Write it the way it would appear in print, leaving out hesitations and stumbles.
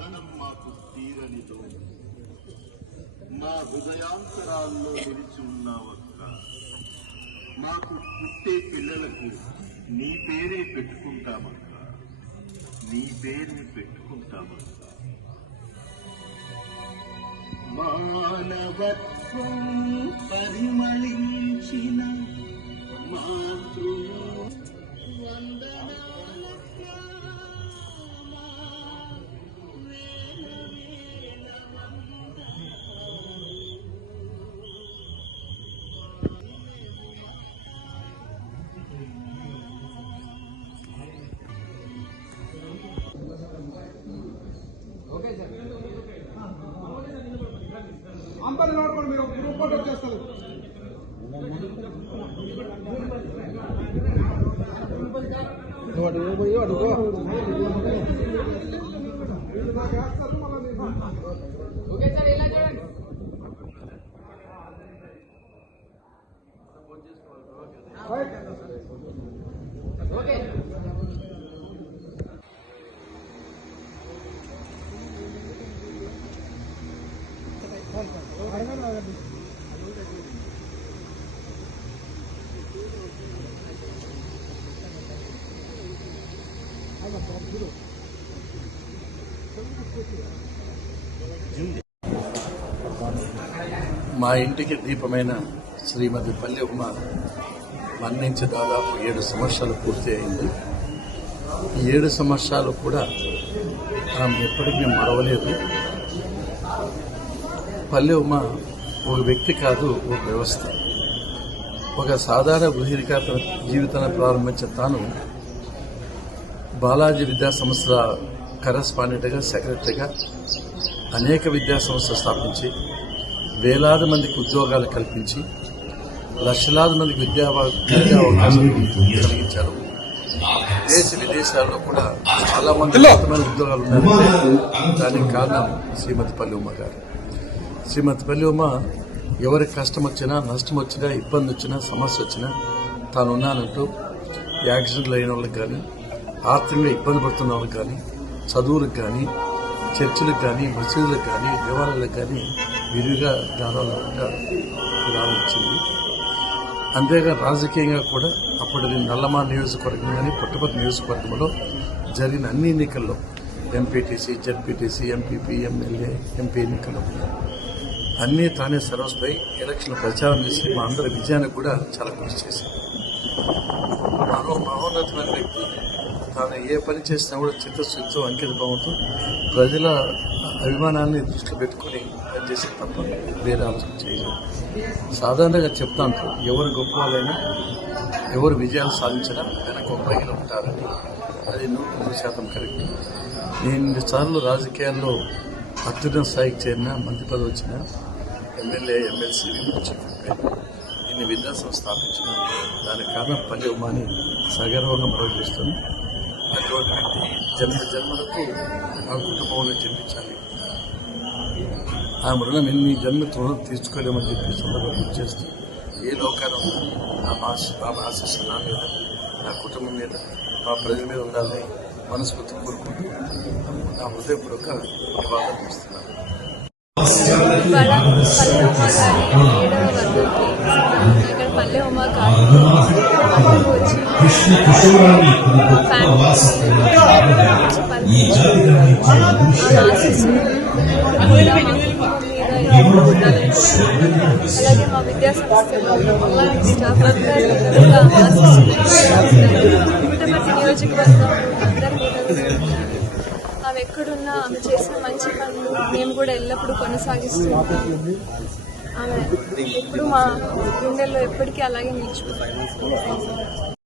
సహనం మాకు తీరనిదో మా హృదయాంతరాల్లో నిలిచి ఉన్నావక్క. మాకు పుట్టే పిల్లలకు నీ పేరే పెట్టుకుంటామక్క, నీ పేరుని పెట్టుకుంటామక్క. మానవత్వం పరిమళించిన మాతృ అంపల్లి నోడుకోండి, మీరు గ్రూప్ ఫోటో వచ్చేస్తారు. ఓకే సార్, ఇలా చూడండి. ఓకే మా ఇంటికి దీపమైన శ్రీమతి పల్లె ఉమ మరణించి దాదాపు 7 సంవత్సరాలు పూర్తి అయింది. ఈ 7 సంవత్సరాలు కూడా ఆమె ఎప్పటికీ మరవలేదు. పల్లె ఉమ ఒక వ్యక్తి కాదు, ఒక వ్యవస్థ. ఒక సాధారణ గృహిణిగా తన జీవితాన్ని ప్రారంభించిన తాను బాలాజీ విద్యా సంస్థల కరెస్పాండెంట్గా, సెక్రటరీగా అనేక విద్యా సంస్థలు స్థాపించి వేలాది మందికి ఉద్యోగాలు కల్పించి లక్షలాది మందికి విద్యా అవకాశాలు కలిగించారు. దేశ విదేశాల్లో కూడా చాలా మంది ఉద్యోగాలు ఉన్నాయంటే దానికి కారణం శ్రీమతి పల్లె ఉమ గారు. శ్రీమతి పల్లె ఉమ ఎవరికి కష్టం వచ్చినా, నష్టం వచ్చినా, ఇబ్బంది వచ్చినా, సమస్య వచ్చినా తానున్నానంటూ యాక్సిడెంట్లు అయిన వాళ్ళకి కానీ, ఆర్థికంగా ఇబ్బంది పడుతున్న వాళ్ళకి కానీ, చదువులకు కానీ, చర్చిలకు కానీ, మసీదులకు కానీ, దేవాలయాలకు కానీ విరివిగా దానం ఇచ్చింది. అంతేగా రాజకీయంగా కూడా అప్పటి నల్లమా నియోజకవర్గం కానీ, పుట్టపర్తి నియోజకవర్గంలో జరిగిన అన్ని ఎన్నికల్లో MPTC, ZPTC, MPP, MLA, MP ఎన్నికల్లో అన్నీ తానే సర్వస్పై ఎలక్షన్ ప్రచారం చేసి మా అందరి విజయానికి కూడా చాలా కృషి చేసింది. మహోన్నతమైన వ్యక్తి. తాను ఏ పని చేసినా కూడా చిత్తశుద్ధితో, అంకిత భావంతో ప్రజల అభిమానాన్ని దృష్టిలో పెట్టుకుని పనిచేసే తప్ప వేరే ఆలోచన చేయలేదు. సాధారణంగా చెప్తాను, ఎవరు గొప్ప వాళ్ళైనా, ఎవరు విజయాలు సాధించినా వెనక ఒక మహిళ ఉంటారని. అది 100% కరెక్ట్. నేను 2 సార్లు రాజకీయాల్లో అత్యున్నత స్థాయికి చేరిన, మంత్రి పదవి వచ్చిన, ఎమ్మెల్యే, ఎమ్మెల్సీ ఇన్ని విద్యా సంస్థ స్థాపించిన దానికి కారణం పల్లె ఉమాని సగర్వంగా మరో చేస్తుంది. అటువంటి వ్యక్తి జన్మలకు ఆ కుటుంబంలో జన్మించాలి. ఆమె రుణం ఎన్ని జన్మతో తీర్చుకోలేమని చెప్పి సందర్భంగా గుర్తు చేస్తూ ఏ లోకాన ఆమె ఆశిస్సు నా మీద, నా కుటుంబం మీద, మా ప్రజల మీద ఉండాలని మనస్ఫూర్తి కోరుకుంటూ నా హృదయపూర్వక ధన్యవాదాలు ఇస్తున్నాను. పల్లె ఉమ గారు అలాగే మా విద్యా సంస్థలో స్టాఫ్ పుట్టపర్తి నియోజకవర్గం ఆమె ఎక్కడున్నా ఆమె చేసిన మంచి పనులు మేము కూడా ఎల్లప్పుడూ కొనసాగిస్తున్నాం. ఆమె ఎప్పుడు మా గుండెల్లో ఎప్పటికీ అలాగే నిలిచిపోతాం.